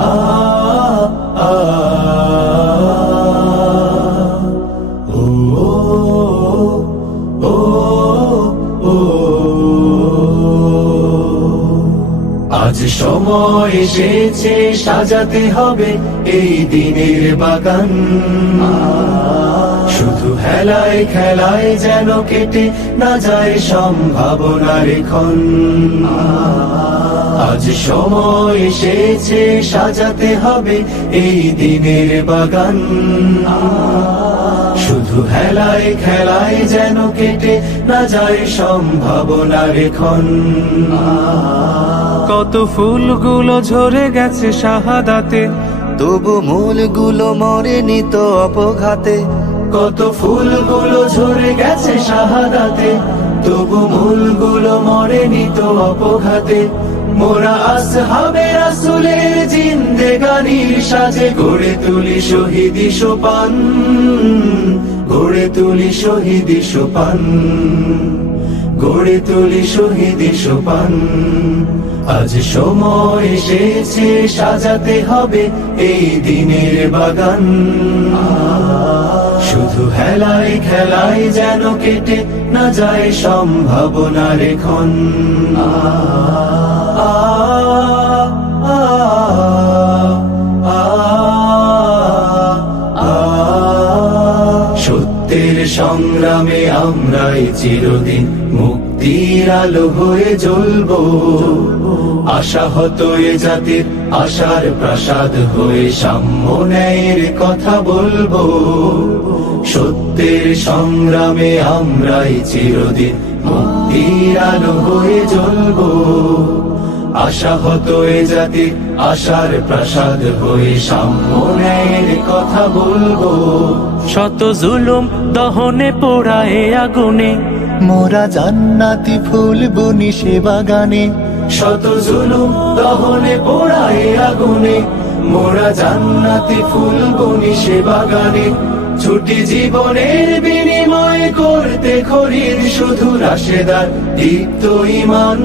আ আ ও ও ও আজ সময় এসেছে সাজাতে হবে এই দিনের বাগান। শুধু হেলায় খেলায় যেন কেটে না যায় সম্ভাবনার ক্ষণ। আজ সময় এসেছে সাজাতে হবে এই দিনের বাগান। শুধু হেলায় খেলায় যেন কেটে না যায় সম্ভাবনার ক্ষণ। কত ফুলগুলো ঝরে গেছে শাহাদাতে, তবু মূলগুলো মরেনি তো অপঘাতে। কত ফুলগুলো ঝরে গেছে শাহাদাতে, তবু মূলগুলো মরেনি তো অপঘাতে। মোরা আসহাবে রাসূলের জিন্দেগানির সাজে গড়ে তুলি শহীদি সোপান, গড়ে তুলি শহীদি সোপান, গড়ে তুলি শহীদি সোপান। আজ সময় এসেছে সাজাতে হবে এই দিনের বাগান। শুধু হেলায় খেলায় যেন কেটে না যায় সম্ভাবনার ক্ষণ। সত্যের সংগ্রামে আমরাই চিরদিন মুক্তির আলো হয়ে জ্বলবো। আশাহত এ জাতির আশার প্রাসাদ হয়ে সাম্য ন্যায়ের কথা বলবো। সত্যের সংগ্রামে আমরাই চিরদিন মুক্তির আলো হয়ে জ্বলবো। আশাহত এ জাতির আশার প্রাসাদ হয়ে সাম্য ন্যায়ের কথা বলবো। শত জুলুম দহনে পোড়ায় আগুনে, মোরা জান্নাতি ফুল বুনি সে বাগানে। শত জুলুম দহনে পোড়ায় আগুনে, মোরা জান্নাতি ফুল বুনি সে বাগানে। ছুটি জীবনের বিনিময় করতে খরিদ শুধু রাশেদার দীপ্ত ঈমান,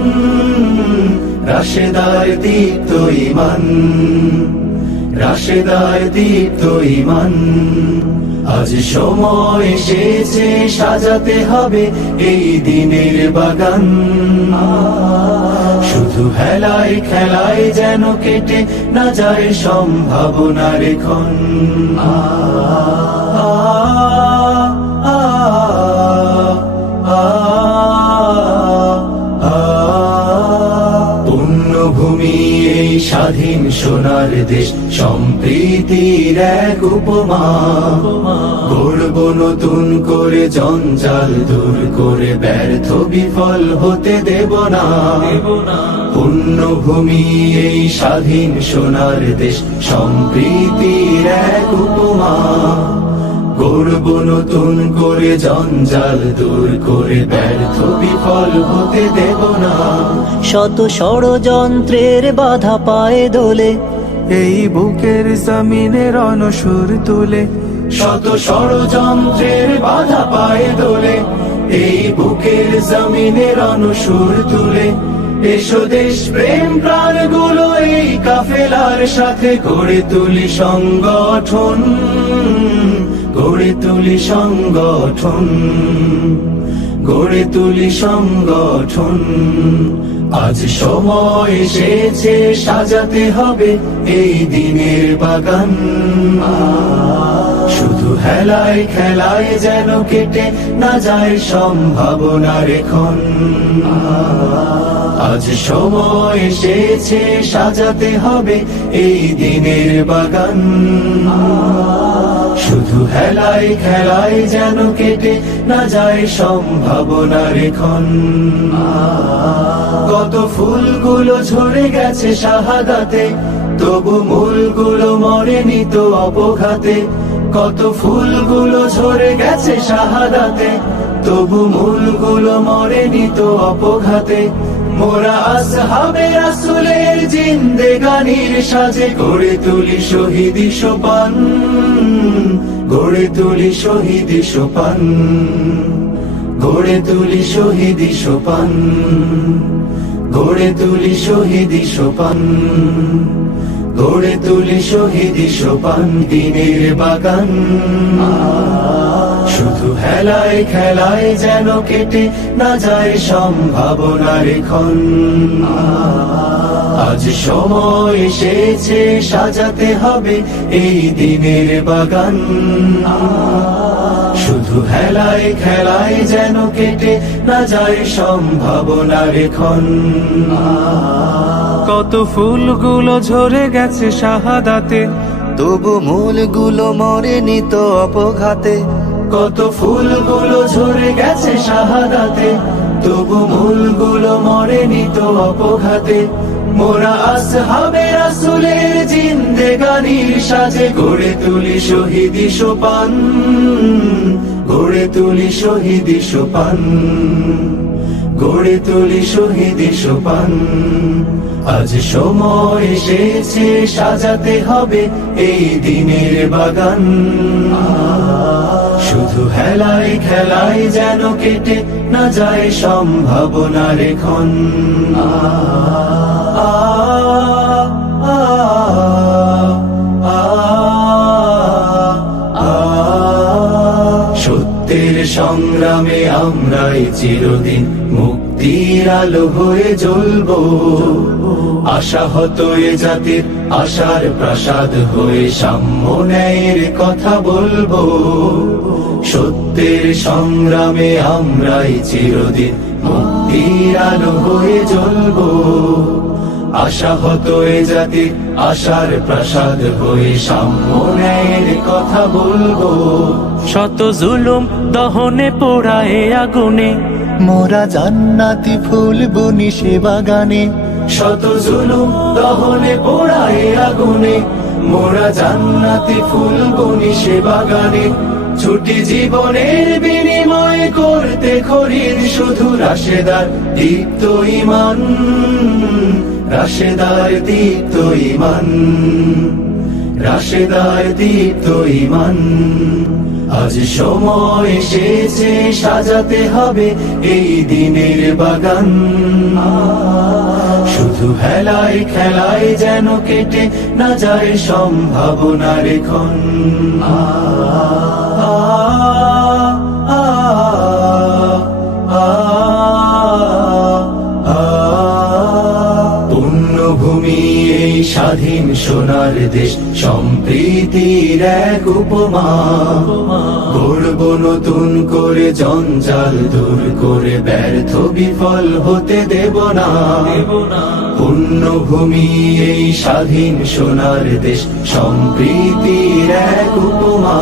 রাশেদার দীপ্ত ঈমান, রাশেদার দীপ্ত ঈমান। আজ সময় এসেছে সাজাতে হবে এই দিনের বাগান। শুধু হেলায় খেলায় যেন কেটে না যায় সম্ভাবনার ক্ষণ। পুণ্যভূমি এই স্বাধীন সোনার দেশ সম্প্রীতির এক উপমা। গড়ব নতুন করে জঞ্জাল দূর করে ব্যর্থ বিফল হতে দেব না। পুণ্যভূমি এই স্বাধীন সোনার দেশ সম্প্রীতির এক উপমা। গড়ব নতুন করে জঞ্জাল দূর করে ব্যর্থ বিফল হতে দেব না। শত ষড়যন্ত্রের বাধা পায়ে দোলে, এই বুকের জমিনে রণসুর তুলে। শত ষড়যন্ত্রের বাধা পায়ে দোলে, এই বুকের জমিনের অনুসুর তুলে। এসো দেশ প্রেম প্রাণ গুলো এই কাফেলার সাথে গড়ে তুলি সংগঠন, গড়ে তুলি সংগঠন, গড়ে তুলি সংগঠন। আজ সময় এসেছে সাজাতে হবে এই দিনের বাগান। শুধু হেলায় খেলায় যেন কেটে না যায় সম্ভাবনার ক্ষণ। আজ সময় এসেছে সাজাতে হবে এই দিনের বাগান। শুধু হেলায় খেলায় যেন কেটে না যায় সম্ভাবনার ক্ষণ। কত ফুলগুলো ঝরে গেছে শাহাদাতে, তবু মূলগুলো মরেনি তো অপঘাতে। কত ফুলগুলো ঝরে গেছে শাহাদাতে, তবু মূলগুলো মরেনি তো অপঘাতে। মোরা আসহাবে রাসূলের জিন্দেগানির সাজে গড়ে তুলি শহীদি সোপান, গড়ে তুলি শহীদি সোপান, গড়ে তুলি শহীদি সোপান, গড়ে তুলি শহীদি সোপান, গড়ে তুলি শহীদি সোপান দিনের বাগান। শুধু হেলায় খেলায় যেন কেটে না যায় সম্ভাবনার ক্ষণ। আজ সময় এসেছে সাজাতে হবে এই দিনের বাগান। শুধু হেলায় খেলায় যেন কেটে না যায় সম্ভাবনার ক্ষণ। কত ফুলগুলো ঝরে গেছে শাহাদাতে, তবু মূলগুলো মরেনি তো অপঘাতে। কত ফুলগুলো ঝরে গেছে শাহাদাতে, তবু মূলগুলো মরেনি তো অপঘাতে। মোরা আসহাবে রাসূলের জিন্দেগানির সাজে গড়ে তুলি শহীদি সোপান, গড়ে তুলি শহীদি সোপান, গড়ে তুলি শহীদি সোপান। আজ সময় এসেছে সাজাতে হবে এই দিনের বাগান। শুধু হেলায় খেলায় যেন কেটে না যায় সম্ভাবনার ক্ষণ। সত্যের সংগ্রামে আমরাই চিরদিন মুক্তির আলো হয়ে জ্বলবো। আশাহত এ জাতির আশার প্রাসাদ হয়ে সাম্য ন্যায়ের কথা বলবো। সত্যের সংগ্রামে আমরাই চিরদিন মুক্তির আলো হয়ে জ্বলবো। আশাহত এ জাতির আশার প্রাসাদ হয়ে সাম্য ন্যায়ের কথা বলবো। শত জুলুম দহনে পোড়ায় আগুনে, মোরা জান্নাতি ফুল বুনি সে বাগানে। শত জুলুম দহনে পোড়ায় আগুনে, মোরা জান্নাতি ফুল বুনি সে বাগানে। ছুটি জীবনের বিনিময় করতে খরিদ শুধু রাশেদার দীপ্ত ঈমান, রাশেদার দীপ্ত ঈমান, রাশেদার দীপ্ত ঈমান। আজ সময় এসেছে সাজাতে হবে এই দিনের বাগান। শুধু হেলায় খেলায় যেন কেটে না যায় সম্ভাবনার ক্ষণ। পুণ্যভূমি এই স্বাধীন সোনার দেশ, সম্প্রীতির এক উপমা। গড়ব নতুন করে জঞ্জাল দূর করে, ব্যর্থ বিফল হতে দেব না। পুণ্যভূমি এই স্বাধীন সোনার দেশ, সম্প্রীতির এক উপমা।